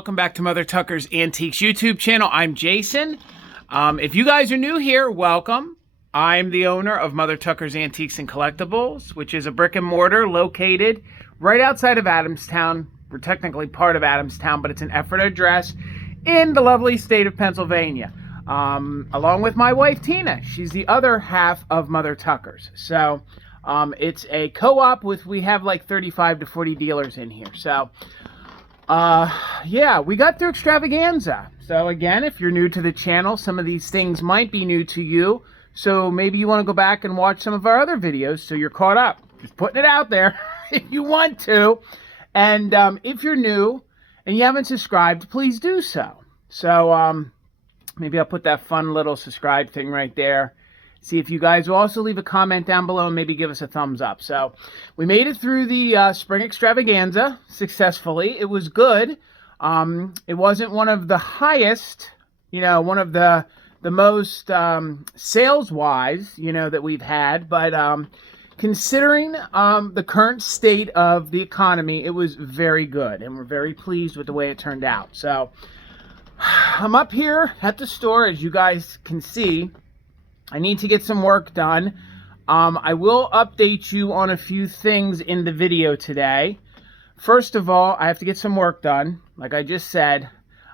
Welcome back to Mother Tucker's Antiques YouTube channel. I'm Jason. If you guys are new here, welcome. I'm the owner of Mother Tucker's Antiques and Collectibles, which is a brick and mortar located right outside of Adamstown. We're technically part of Adamstown, but it's an Ephrata address in the lovely state of Pennsylvania. Along with my wife, Tina. She's the other half of Mother Tucker's. So it's a co-op with, we have like 35 to 40 dealers in here. So yeah, we got through Extravaganza. So again, if you're new to the channel, some of these things might be new to you. So maybe you want to go back and watch some of our other videos so you're caught up. Just putting it out there if you want to. And if you're new and you haven't subscribed, please do so. So maybe I'll put that fun little subscribe thing right there. See if you guys will also leave a comment down below and maybe give us a thumbs up. So we made it through the spring extravaganza successfully. It was good. It wasn't one of the highest, you know, one of the most sales-wise, you know, that we've had. But considering the current state of the economy, it was very good. And we're very pleased with the way it turned out. So I'm up here at the store, as you guys can see. I need to get some work done. I will update you on a few things in the video today. First of all, I have to get some work done. Like I just said,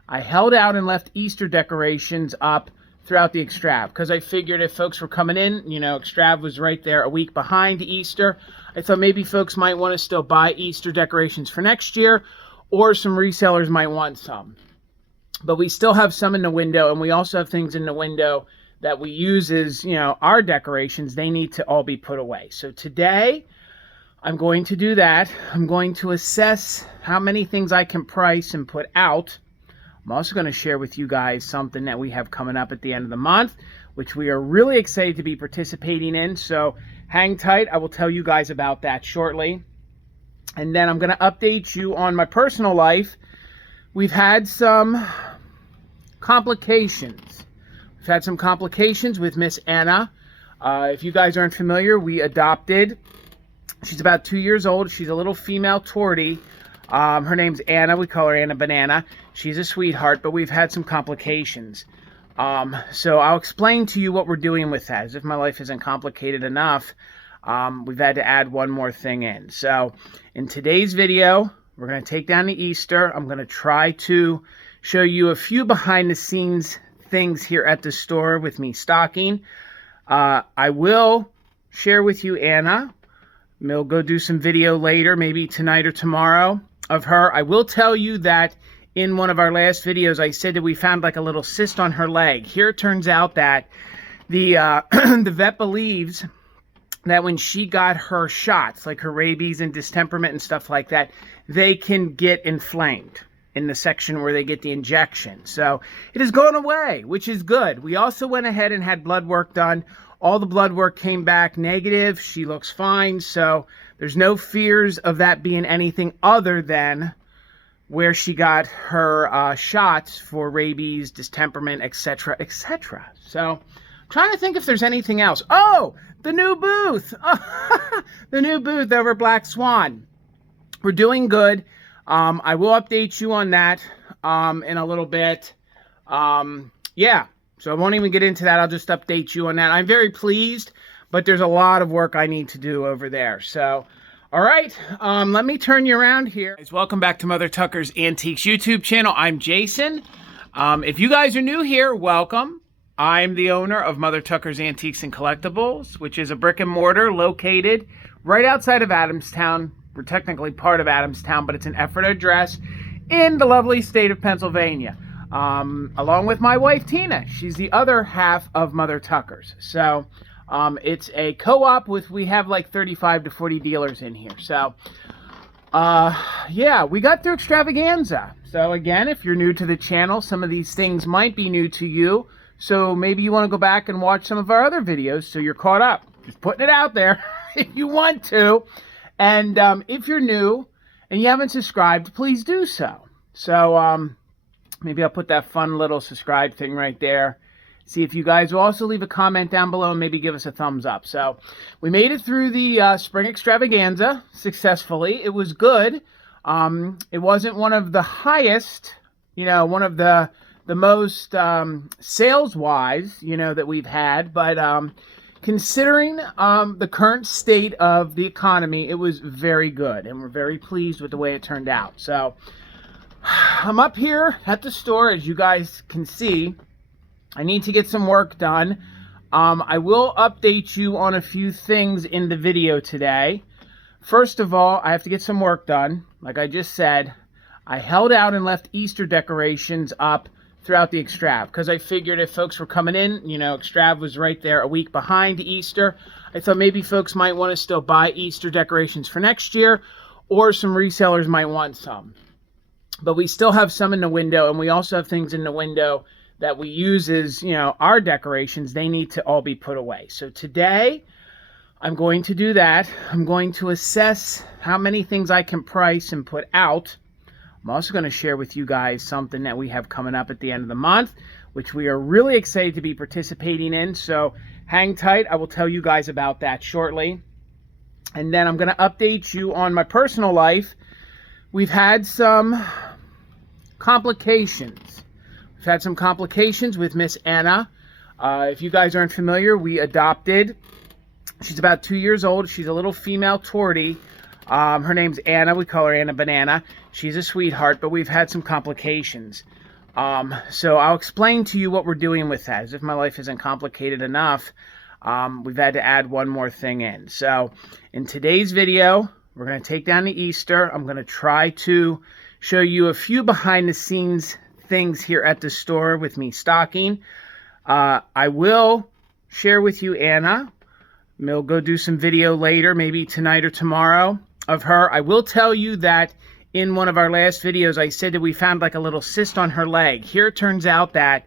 I held out and left Easter decorations up throughout the Extrav because I figured if folks were coming in, you know, Extrav was right there a week behind Easter. I thought maybe folks might want to still buy Easter decorations for next year, or some resellers might want some. But we still have some in the window, and we also have things in the window that we use as, you know, our decorations. They need to all be put away. So today, I'm going to do that. I'm going to assess how many things I can price and put out. I'm also going to share with you guys something that we have coming up at the end of the month, which we are really excited to be participating in. So hang tight. I will tell you guys about that shortly. And then I'm going to update you on my personal life. We've had some complications. We've had some complications with Miss Anna. If you guys aren't familiar, we adopted. She's about 2 years old. She's a little female tortie. Her name's Anna. We call her Anna Banana. She's a sweetheart, but we've had some complications. So I'll explain to you what we're doing with that. As if my life isn't complicated enough, we've had to add one more thing in. So in today's video, we're going to take down the Easter. I'm going to try to show you a few behind the scenes things here at the store with me stocking. I will share with you Anna. We'll go do some video later, maybe tonight or tomorrow, of her. I will tell you that in one of our last videos, I said that we found like a little cyst on her leg. Here it turns out that the the vet believes that when she got her shots, like her rabies and distemperament and stuff like that, they can get inflamed in the section where they get the injection. So it has gone away, which is good. We also went ahead and had blood work done. All the blood work came back negative. She looks fine. So there's no fears of that being anything other than where she got her shots for rabies, distemperament, etc., etc. So I'm trying to think if there's anything else. Oh, the new booth. The new booth over Black Swan. We're doing good. I will update you on that in a little bit. Yeah, so I won't even get into that. I'll just update you on that. I'm very pleased, but there's a lot of work I need to do over there. So, all right, let me turn you around here. Guys, welcome back to Mother Tucker's Antiques YouTube channel. I'm Jason. If you guys are new here, welcome. I'm the owner of Mother Tucker's Antiques and Collectibles, which is a brick and mortar located right outside of Adamstown. We're technically part of Adamstown, but it's an Ephrata address in the lovely state of Pennsylvania. Along with my wife, Tina. She's the other half of Mother Tucker's. So it's a co-op with, we have like 35 to 40 dealers in here. So yeah, we got through Extravaganza. So again, if you're new to the channel, some of these things might be new to you. So maybe you want to go back and watch some of our other videos so you're caught up. Just putting it out there if you want to. And if you're new and you haven't subscribed, please do so. So maybe I'll put that fun little subscribe thing right there. See if you guys will also leave a comment down below and maybe give us a thumbs up. So we made it through the spring extravaganza successfully. It was good. It wasn't one of the highest, one of the most sales-wise, that we've had. But considering the current state of the economy, it was very good, and we're very pleased with the way it turned out. So I'm up here at the store, as you guys can see. I need to get some work done. I will update you on a few things in the video today. First of all, I have to get some work done. Like I just said, I held out and left Easter decorations up throughout the Extrav because I figured if folks were coming in, Extrav was right there a week behind Easter. I thought maybe folks might want to still buy Easter decorations for next year, or some resellers might want some. But we still have some in the window, and we also have things in the window that we use as, our decorations. They need to all be put away. So today, I'm going to do that. I'm going to assess how many things I can price and put out. I'm also going to share with you guys something that we have coming up at the end of the month, which we are really excited to be participating in. So hang tight. I will tell you guys about that shortly. And then I'm going to update you on my personal life. We've had some complications. We've had some complications with Miss Anna. If you guys aren't familiar, we adopted. She's about 2 years old. She's a little female tortie. Her name's Anna. We call her Anna Banana. She's a sweetheart, but we've had some complications. So I'll explain to you what we're doing with that. As if my life isn't complicated enough, we've had to add one more thing in. So in today's video, we're going to take down the Easter. I'm going to try to show you a few behind-the-scenes things here at the store with me stocking. I will share with you Anna. We'll go do some video later, maybe tonight or tomorrow, of her. I will tell you that in one of our last videos, I said that we found like a little cyst on her leg. Here it turns out that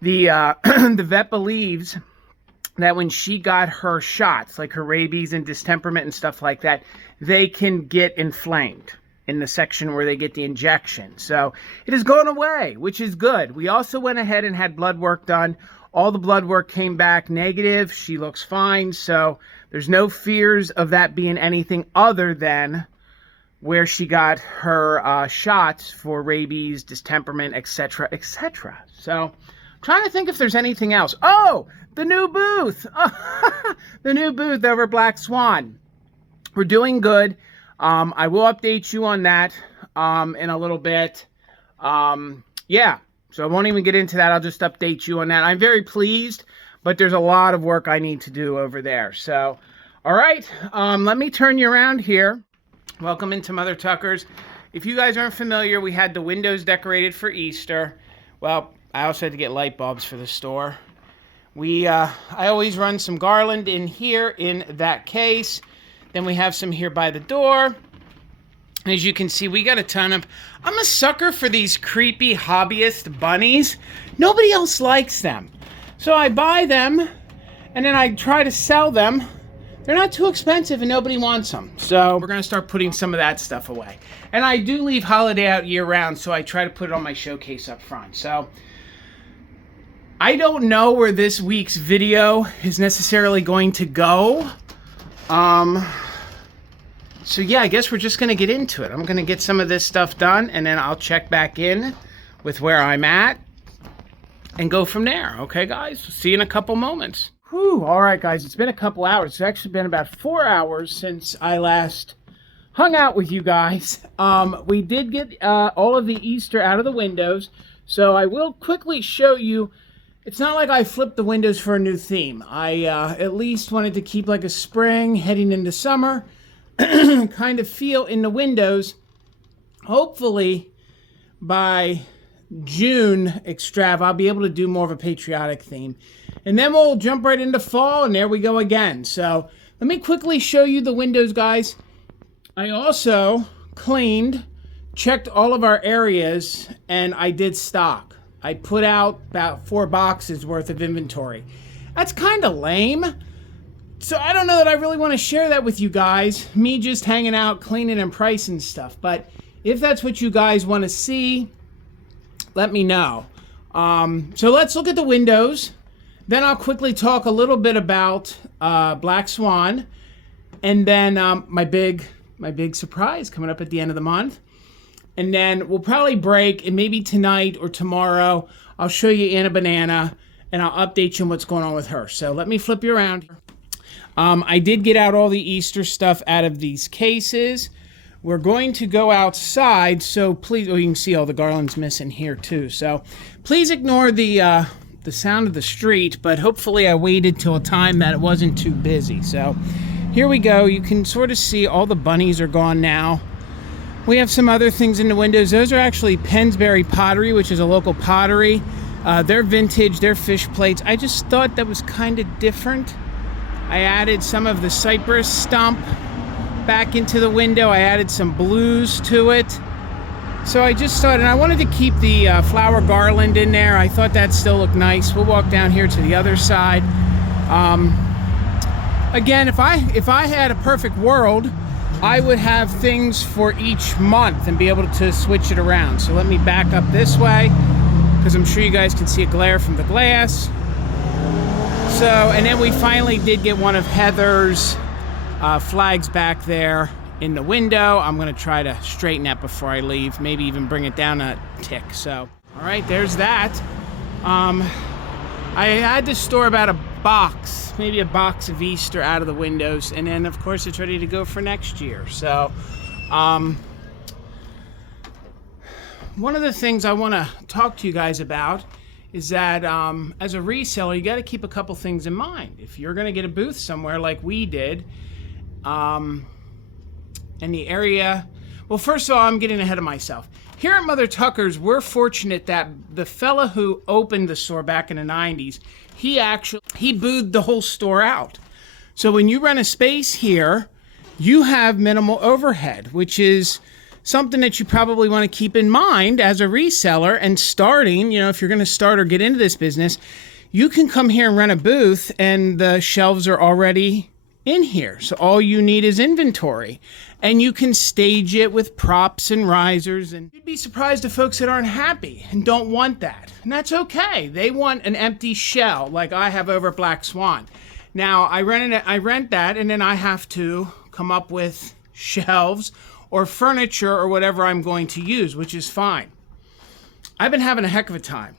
the the vet believes that when she got her shots, like her rabies and distemperment and stuff like that, they can get inflamed in the section where they get the injection. So it has gone away, which is good. We also went ahead and had blood work done. All the blood work came back negative. She looks fine. So there's no fears of that being anything other than where she got her shots for rabies, distemperment, etc., etc. So I'm trying to think if there's anything else. Oh, the new booth. The new booth over Black Swan. We're doing good. I will update you on that in a little bit. Yeah. So I won't even get into that. I'll just update you on that. I'm very pleased, but there's a lot of work I need to do over there. So, all right, let me turn you around here. Welcome into Mother Tucker's. If you guys aren't familiar, we had the windows decorated for Easter. Well, I also had to get light bulbs for the store. I always run some garland in here in that case. Then we have some here by the door. As you can see, we got a ton of... I'm a sucker for these creepy hobbyist bunnies. Nobody else likes them. So I buy them, and then I try to sell them. They're not too expensive, and nobody wants them. So we're going to start putting some of that stuff away. And I do leave holiday out year-round, so I try to put it on my showcase up front. So I don't know where this week's video is necessarily going to go. So yeah, I guess we're just going to get into it. I'm going to get some of this stuff done, and then I'll check back in with where I'm at and go from there. Okay, guys? See you in a couple moments. Whew, all right, guys. It's been a couple hours. It's actually been about 4 hours since I last hung out with you guys. We did get all of the Easter out of the windows, so I will quickly show you. It's not like I flipped the windows for a new theme. I at least wanted to keep like a spring heading into summer kind of feel in the windows. Hopefully by June Extrav, I'll be able to do more of a patriotic theme. And then we'll jump right into fall, and there we go again. So let me quickly show you the windows, guys. I also cleaned, checked all of our areas, and I did stock. I put out about 4 boxes worth of inventory. That's kind of lame. So I don't know that I really want to share that with you guys. Me just hanging out, cleaning and pricing stuff. But if that's what you guys want to see, let me know. So let's look at the windows. Then I'll quickly talk a little bit about Black Swan. And then my big surprise coming up at the end of the month. And then we'll probably break, and maybe tonight or tomorrow, I'll show you Anna Banana, and I'll update you on what's going on with her. So let me flip you around. I did get out all the Easter stuff out of these cases. We're going to go outside, so please, oh, you can see all the garlands missing here too. So please ignore the sound of the street, but hopefully I waited till a time that it wasn't too busy. So here we go. You can sort of see all the bunnies are gone now. We have some other things in the windows. Those are actually Pensbury Pottery, which is a local pottery. They're vintage, they're fish plates. I just thought that was kind of different. I added some of the cypress stump back into the window. I added some blues to it. So I just thought, and I wanted to keep the flower garland in there. I thought that still looked nice. We'll walk down here to the other side. Again, if I had a perfect world, I would have things for each month and be able to switch it around. So let me back up this way, because I'm sure you guys can see a glare from the glass. So, and then we finally did get one of Heather's flags back there in the window. I'm gonna try to straighten that before I leave, maybe even bring it down a tick. So, all right, there's that. I had to store about a box, maybe a box of Easter out of the windows, and then of course it's ready to go for next year. So, one of the things I wanna talk to you guys about is that as a reseller, you got to keep a couple things in mind. If you're going to get a booth somewhere like we did, in the area, well, first of all, I'm getting ahead of myself. Here at Mother Tucker's, we're fortunate that the fella who opened the store back in the 90s, he booed the whole store out. So when you rent a space here, you have minimal overhead, which is something that you probably want to keep in mind as a reseller and starting, if you're going to start or get into this business, you can come here and rent a booth and the shelves are already in here. So all you need is inventory, and you can stage it with props and risers, and you'd be surprised at folks that aren't happy and don't want that. And that's okay. They want an empty shell like I have over at Black Swan. Now I rent that, and then I have to come up with shelves or furniture or whatever I'm going to use, which is fine. I've been having a heck of a time.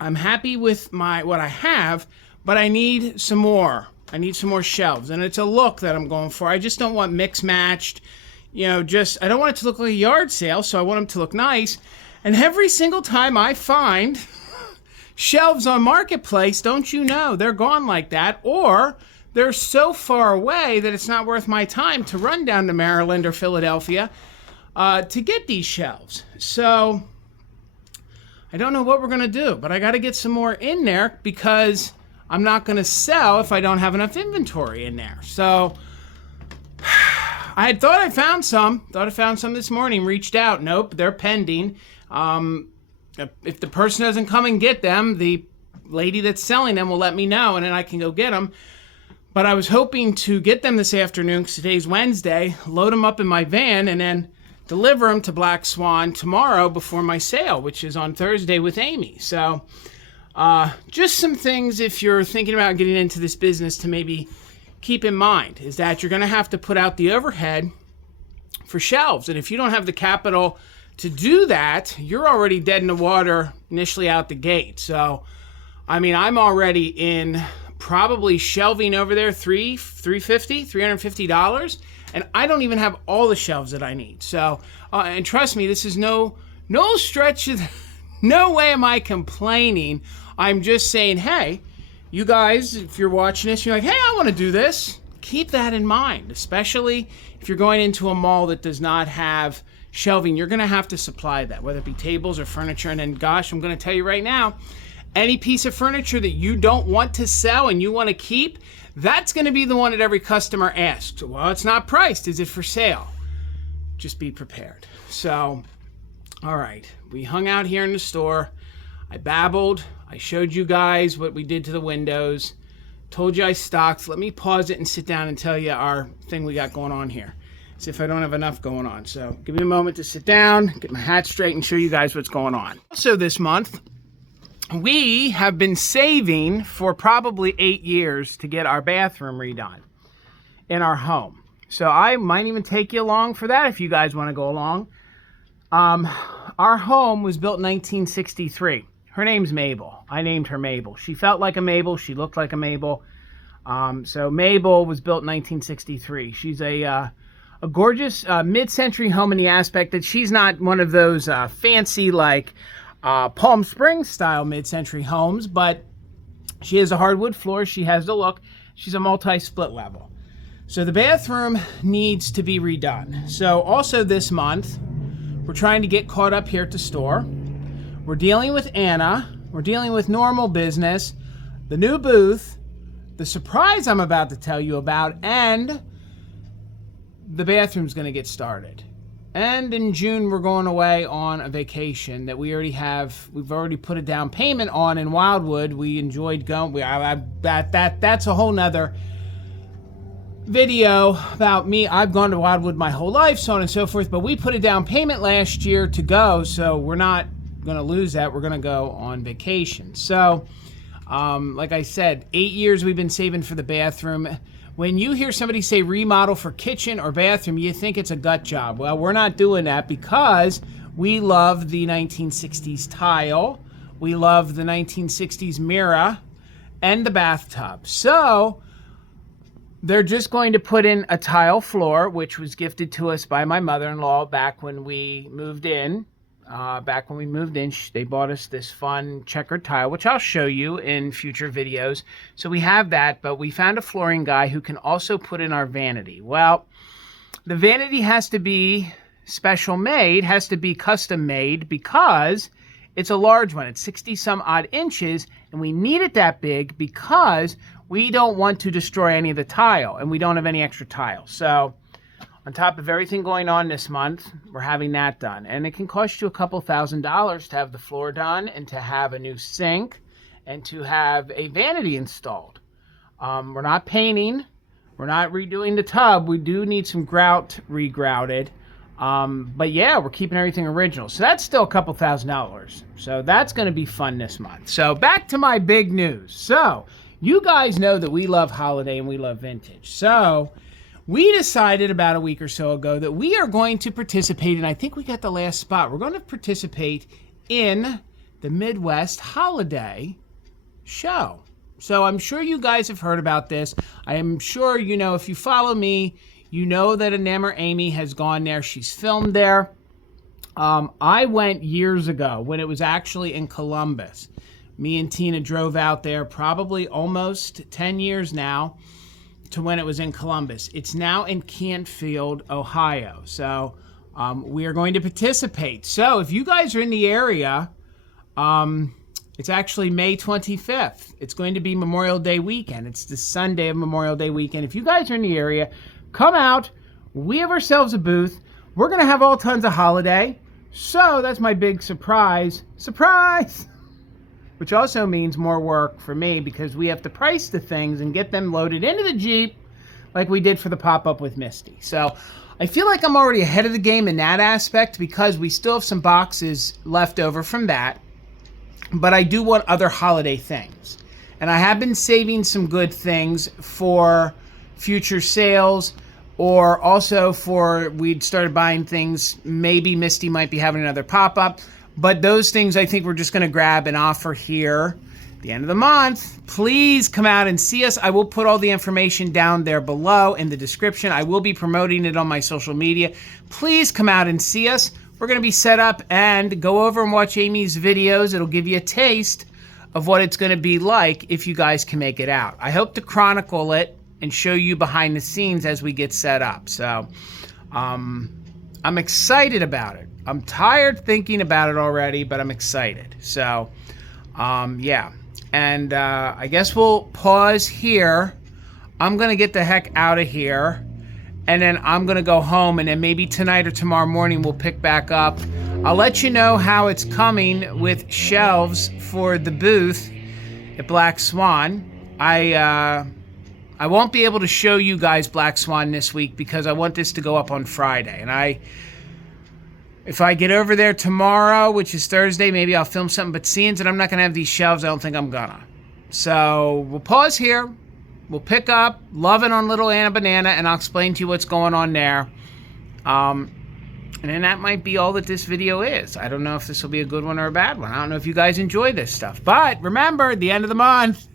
I'm happy with what I have, but I need some more. I need some more shelves, and it's a look that I'm going for. I just don't want mix-matched, I don't want it to look like a yard sale, so I want them to look nice. And every single time I find shelves on Marketplace, don't you know, they're gone like that, or they're so far away that it's not worth my time to run down to Maryland or Philadelphia to get these shelves. So I don't know what we're gonna do, but I gotta get some more in there because I'm not gonna sell if I don't have enough inventory in there. So I thought I found some this morning, reached out. Nope, they're pending. If the person doesn't come and get them, the lady that's selling them will let me know, and then I can go get them. But I was hoping to get them this afternoon, because today's Wednesday, load them up in my van, and then deliver them to Black Swan tomorrow before my sale, which is on Thursday with Amy. So just some things, if you're thinking about getting into this business, to maybe keep in mind, is that you're going to have to put out the overhead for shelves. And if you don't have the capital to do that, you're already dead in the water initially out the gate. So, I'm already in probably shelving over there $350, and I don't even have all the shelves that I need. So, and trust me, this is no stretch of, no way am I complaining. I'm just saying, hey, you guys, if you're watching this, you're like, hey, I want to do this. Keep that in mind, especially if you're going into a mall that does not have shelving. You're going to have to supply that, whether it be tables or furniture. And then, gosh, I'm going to tell you right now, any piece of furniture that you don't want to sell and you want to keep, that's going to be the one that every customer asks. Well, it's not priced. Is it for sale? Just be prepared. So, all right, we hung out here in the store. I babbled. I showed you guys what we did to the windows. Told you I stocked. Let me pause it and sit down and tell you our thing we got going on here. See if I don't have enough going on. So give me a moment to sit down, get my hat straight, and show you guys what's going on. Also this month, we have been saving for probably 8 years to get our bathroom redone in our home. So I might even take you along for that if you guys want to go along. Our home was built in 1963. Her name's Mabel. I named her Mabel. She felt like a Mabel. She looked like a Mabel. So Mabel was built in 1963. She's a gorgeous mid-century home in the aspect that she's not one of those fancy like Palm Springs style mid-century homes, but she has a hardwood floor. She has the look. She's a multi-split level. So the bathroom needs to be redone. So also this month, we're trying to get caught up here at the store. We're dealing with Anna. We're dealing with normal business, the new booth, the surprise I'm about to tell you about, and the bathroom's going to get started. And in June, we're going away on a vacation that we already have. We've already put a down payment on in Wildwood. We enjoyed going. That's a whole nother video about me. I've gone to Wildwood my whole life, so on and so forth, but we put a down payment last year to go, so we're not going to lose that. We're going to go on vacation. So like I said, 8 years we've been saving for the bathroom. When you hear somebody say remodel for kitchen or bathroom, you think it's a gut job. Well, we're not doing that because we love the 1960s tile, we love the 1960s mirror, and the bathtub. So they're just going to put in a tile floor, which was gifted to us by my mother-in-law back when we moved in. They bought us this fun checkered tile, which I'll show you in future videos. So we have that, but we found a flooring guy who can also put in our vanity. Well, the vanity has to be special made, has to be custom made because it's a large one. It's 60 some odd inches, and we need it that big because we don't want to destroy any of the tile, and we don't have any extra tile. So on top of everything going on this month, we're having that done. And it can cost you a couple $1,000s to have the floor done and to have a new sink and to have a vanity installed. We're not painting. We're not redoing the tub. We do need some grout regrouted. But yeah, we're keeping everything original. So that's still a couple $1,000s. So that's going to be fun this month. So back to my big news. So you guys know that we love holiday and we love vintage. So we decided about a week or so ago that we are going to participate, and I think we got the last spot. We're going to participate in the Midwest Holiday Show. So I'm sure you guys have heard about this. I am sure, you know, if you follow me, you know that Enamor Amy has gone there. She's filmed there. I went years ago when it was actually in Columbus. Me and Tina drove out there probably almost 10 years now to when it was in Columbus. It's now in Canfield, Ohio. So we are going to participate. So if you guys are in the area, it's actually May 25th. It's going to be Memorial Day weekend. It's the Sunday of Memorial Day weekend. If you guys are in the area, come out. We have ourselves a booth. We're going to have all tons of holiday. So that's my big surprise. Surprise! Which also means more work for me because we have to price the things and get them loaded into the Jeep like we did for the pop-up with Misty. So I feel like I'm already ahead of the game in that aspect because we still have some boxes left over from that. But I do want other holiday things. And I have been saving some good things for future sales, or also for, we'd started buying things, maybe Misty might be having another pop-up. But those things I think we're just going to grab and offer here at the end of the month. Please come out and see us. I will put all the information down there below in the description. I will be promoting it on my social media. Please come out and see us. We're going to be set up and go over and watch Amy's videos. It'll give you a taste of what it's going to be like if you guys can make it out. I hope to chronicle it and show you behind the scenes as we get set up. So I'm excited about it. I'm tired thinking about it already, but I'm excited. So, yeah. And I guess we'll pause here. I'm going to get the heck out of here. And then I'm going to go home. And then maybe tonight or tomorrow morning we'll pick back up. I'll let you know how it's coming with shelves for the booth at Black Swan. I won't be able to show you guys Black Swan this week because I want this to go up on Friday. And if I get over there tomorrow, which is Thursday, maybe I'll film something. But seeing that I'm not going to have these shelves, I don't think I'm gonna. So we'll pause here. We'll pick up Lovin' on Little Anna Banana, and I'll explain to you what's going on there. And then that might be all that this video is. I don't know if this will be a good one or a bad one. I don't know if you guys enjoy this stuff. But remember, the end of the month,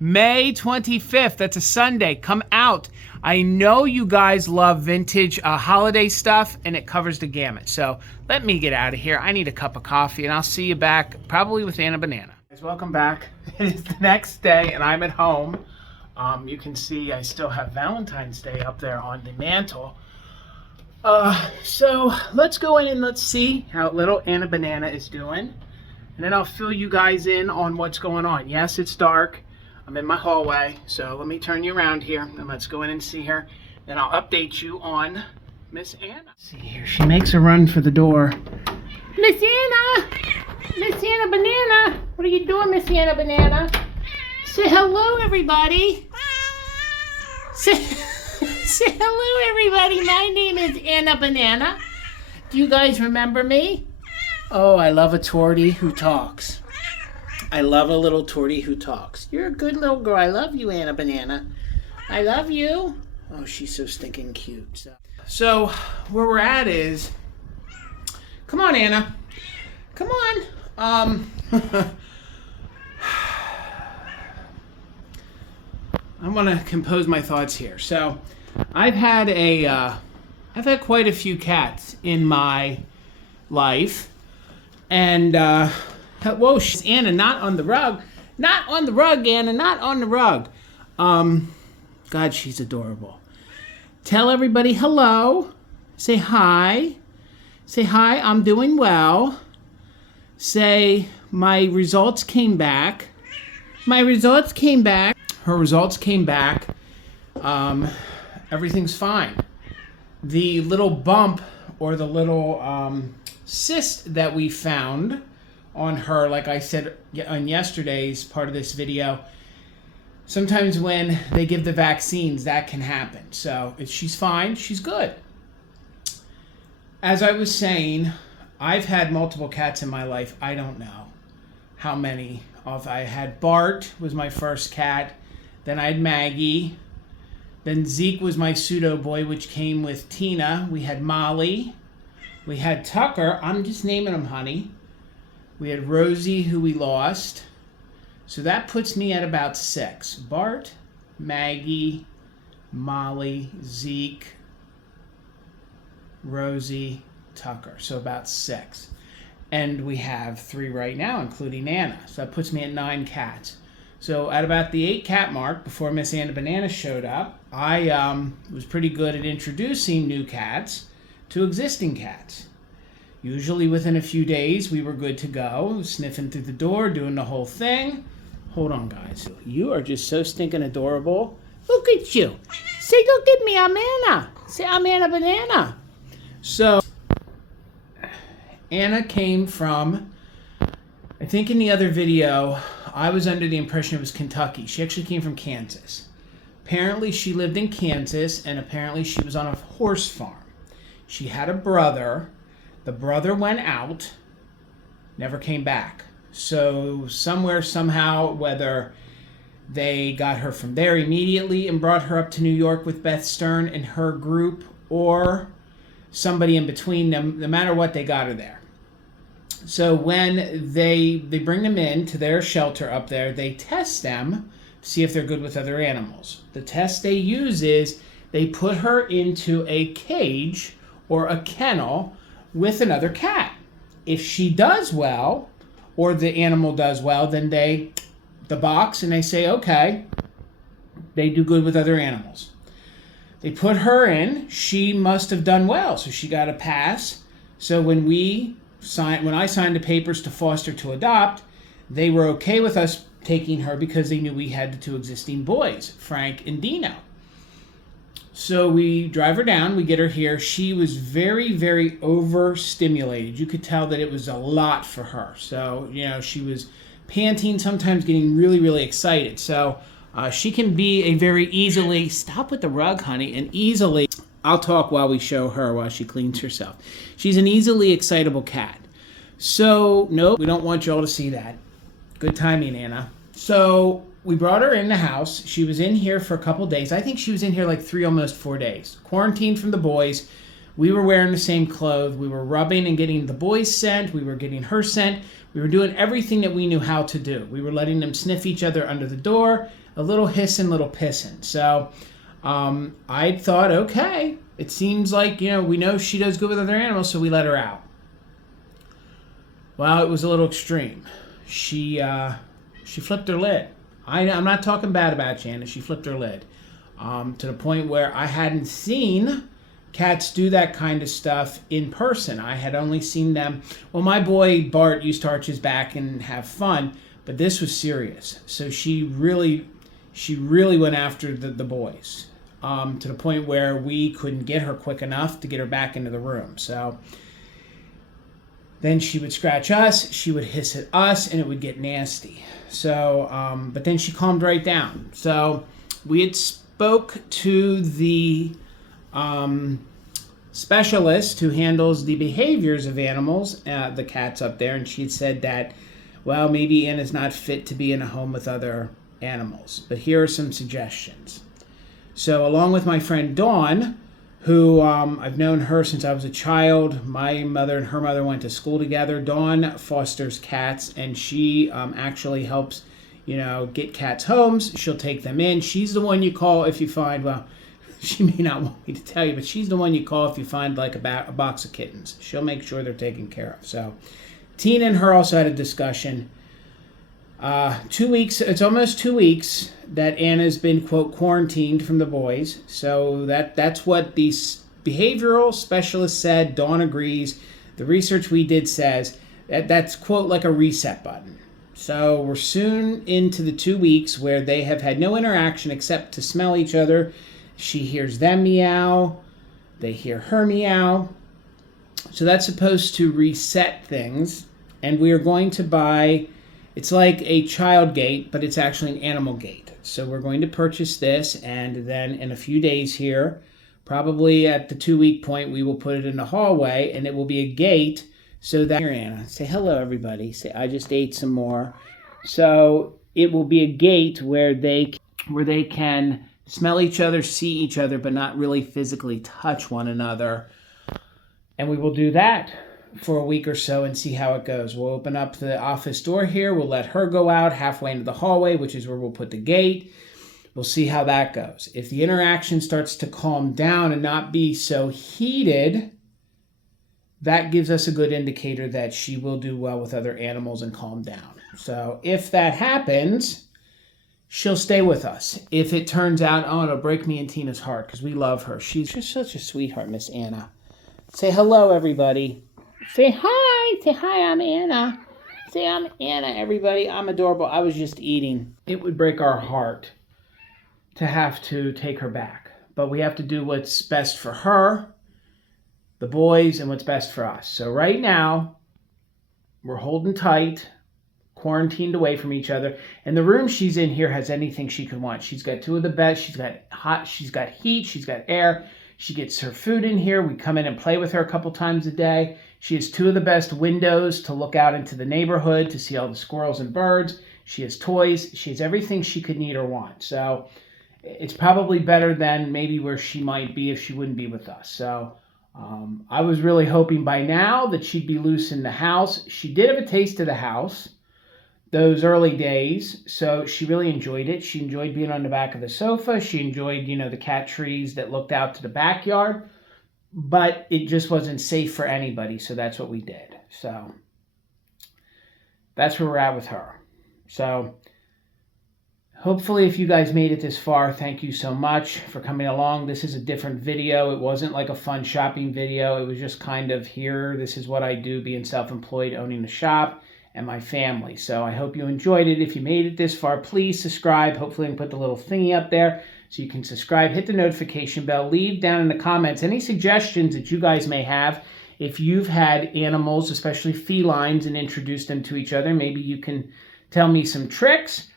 May 25th, that's a Sunday. Come out. I know you guys love vintage holiday stuff, and it covers the gamut. So let me get out of here. I need a cup of coffee, and I'll see you back probably with Anna Banana. Guys, welcome back. It is the next day, and I'm at home. You can see I still have Valentine's Day up there on the mantle. So let's go in and let's see how little Anna Banana is doing. And then I'll fill you guys in on what's going on. Yes, it's dark. I'm in my hallway, so let me turn you around here and let's go in and see her. Then I'll update you on Miss Anna. Let's see here, she makes a run for the door. Miss Anna! Miss Anna Banana! What are you doing, Miss Anna Banana? Say hello, everybody. Say hello, everybody. My name is Anna Banana. Do you guys remember me? Oh, I love a tortie who talks. I love a little tortie who talks. You're a good little girl. I love you, Anna Banana. I love you. Oh, she's so stinking cute. So where we're at is, come on, Anna. Come on. I want to compose my thoughts here. So I've had quite a few cats in my life, and whoa, she's Anna, not on the rug. Not on the rug, Anna, not on the rug. God, she's adorable. Tell everybody hello. Say hi. Say hi, I'm doing well. Say, my results came back. My results came back. Her results came back. Everything's fine. The little bump or the little cyst that we found on her, like I said on yesterday's part of this video, sometimes when they give the vaccines, that can happen. So she's fine, she's good. As I was saying, I've had multiple cats in my life. I don't know how many. I had Bart, was my first cat. Then I had Maggie. Then Zeke was my pseudo boy, which came with Tina. We had Molly. We had Tucker. I'm just naming them, honey. We had Rosie, who we lost. So that puts me at about 6. Bart, Maggie, Molly, Zeke, Rosie, Tucker. So about 6. And we have 3 right now, including Anna. So that puts me at 9 cats. So at about the 8 cat mark, before Miss Anna Banana showed up, I was pretty good at introducing new cats to existing cats. Usually within a few days, we were good to go, sniffing through the door, doing the whole thing. Hold on, guys. You are just so stinking adorable. Look at you. Say, look at me, I'm Anna. Say, I'm Anna Banana. So, Anna came from, I think in the other video, I was under the impression it was Kentucky. She actually came from Kansas. Apparently she lived in Kansas, and apparently she was on a horse farm. She had a brother. The brother went out, never came back. So somewhere, somehow, whether they got her from there immediately and brought her up to New York with Beth Stern and her group, or somebody in between them, no matter what, they got her there. So when they bring them in to their shelter up there, they test them to see if they're good with other animals. The test they use is they put her into a cage or a kennel with another cat. If she does well, or the animal does well, then the box, and they say, okay, they do good with other animals. They put her in. She must have done well, so she got a pass. So when I signed the papers to foster to adopt, they were okay with us taking her because they knew we had the 2 existing boys, Frank and Dino. So we drive her down, we get her here. She was very, very overstimulated. You could tell that it was a lot for her. So, she was panting, sometimes getting really, really excited. So she can be a very easily, stop with the rug, honey, and easily, I'll talk while we show her while she cleans herself. She's an easily excitable cat. So, nope, we don't want you all to see that. Good timing, Anna. So we brought her in the house. She was in here for a couple days. I think she was in here like 3, almost 4 days. Quarantined from the boys. We were wearing the same clothes. We were rubbing and getting the boys scent. We were getting her scent. We were doing everything that we knew how to do. We were letting them sniff each other under the door, a little hissing, little pissing. So I thought, okay, it seems like, we know she does good with other animals, so we let her out. Well, it was a little extreme. She flipped her lid. I'm not talking bad about you, Anna. She flipped her lid to the point where I hadn't seen cats do that kind of stuff in person. I had only seen them. Well, my boy Bart used to arch his back and have fun, but this was serious. So she really went after the boys to the point where we couldn't get her quick enough to get her back into the room. So then she would scratch us, she would hiss at us, and it would get nasty. So, but then she calmed right down. So we had spoke to the specialist who handles the behaviors of animals, the cats up there, and she had said that, well, maybe Anna's not fit to be in a home with other animals. But here are some suggestions. So along with my friend Dawn, who I've known her since I was a child. My mother and her mother went to school together. Dawn fosters cats, and she actually helps, get cats homes. She'll take them in. She's the one you call if you find, well, she may not want me to tell you, but she's the one you call if you find like a box of kittens. She'll make sure they're taken care of. So Tina and her also had a discussion. 2 weeks, it's almost 2 weeks that Anna's been, quote, quarantined from the boys. So that's what the behavioral specialist said. Dawn agrees. The research we did says that's, quote, like a reset button. So we're soon into the 2 weeks where they have had no interaction except to smell each other. She hears them meow. They hear her meow. So that's supposed to reset things. And we are going to buy... It's like a child gate, but it's actually an animal gate. So we're going to purchase this, and then in a few days here, probably at the 2 week point, we will put it in the hallway, and it will be a gate so that... Here, Anna, say hello, everybody. Say, I just ate some more. So it will be a gate where they can smell each other, see each other, but not really physically touch one another. And we will do that for a week or so and see how it goes. We'll open up the office door here. We'll let her go out halfway into the hallway, which is where we'll put the gate. We'll see how that goes. If the interaction starts to calm down and not be so heated, that gives us a good indicator that she will do well with other animals and calm down. So if that happens, she'll stay with us. If it turns out, oh, it'll break me and Tina's heart because we love her. She's just such a sweetheart, Miss Anna. Say hello, everybody. Say hi. Say hi, I'm Anna. Say I'm Anna, everybody. I'm adorable. I was just eating. It would break our heart to have to take her back. But we have to do what's best for her, the boys, and what's best for us. So right now, we're holding tight, quarantined away from each other. And the room she's in here has anything she could want. She's got two of the beds. She's got hot. She's got heat. She's got air. She gets her food in here. We come in and play with her a couple times a day. She has two of the best windows to look out into the neighborhood to see all the squirrels and birds. She has toys. She has everything she could need or want. So it's probably better than maybe where she might be if she wouldn't be with us. So I was really hoping by now that she'd be loose in the house. She did have a taste of the house those early days, so she really enjoyed it. She enjoyed being on the back of the sofa. She enjoyed, the cat trees that looked out to the backyard, but it just wasn't safe for anybody, so that's what we did. So that's where we're at with her. So hopefully if you guys made it this far, thank you so much for coming along. This is a different video. It wasn't like a fun shopping video. It was just kind of here. This is what I do, being self-employed, owning a shop, and my family. So I hope you enjoyed it. If you made it this far, please subscribe. Hopefully I can put the little thingy up there so you can subscribe. Hit the notification bell. Leave down in the comments any suggestions that you guys may have. If you've had animals, especially felines, and introduced them to each other, maybe you can tell me some tricks.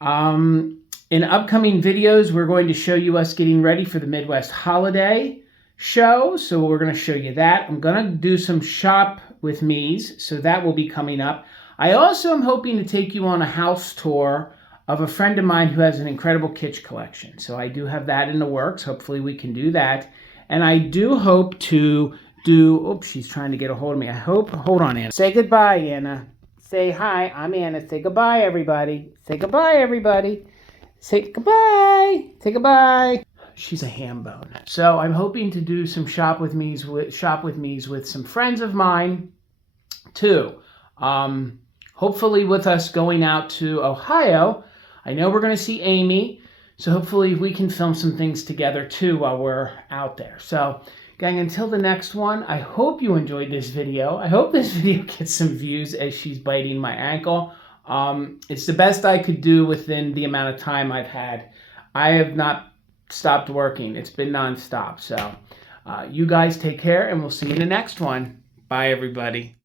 In upcoming videos, we're going to show you us getting ready for the Midwest holiday show. So we're going to show you that. I'm going to do some shop with me's, so that will be coming up. I also am hoping to take you on a house tour of a friend of mine who has an incredible kitsch collection. So I do have that in the works. Hopefully we can do that. And I do hope to do, oops, she's trying to get a hold of me. Hold on, Anna. Say goodbye, Anna. Say hi, I'm Anna. Say goodbye, everybody. Say goodbye, everybody. Say goodbye. Say goodbye. She's a ham bone. So I'm hoping to do some shop with me's with some friends of mine too. Hopefully with us going out to Ohio. I know we're going to see Amy. So hopefully we can film some things together too while we're out there. So gang, until the next one, I hope you enjoyed this video. I hope this video gets some views as she's biting my ankle. It's the best I could do within the amount of time I've had. I have not stopped working. It's been nonstop. So you guys take care and we'll see you in the next one. Bye, everybody.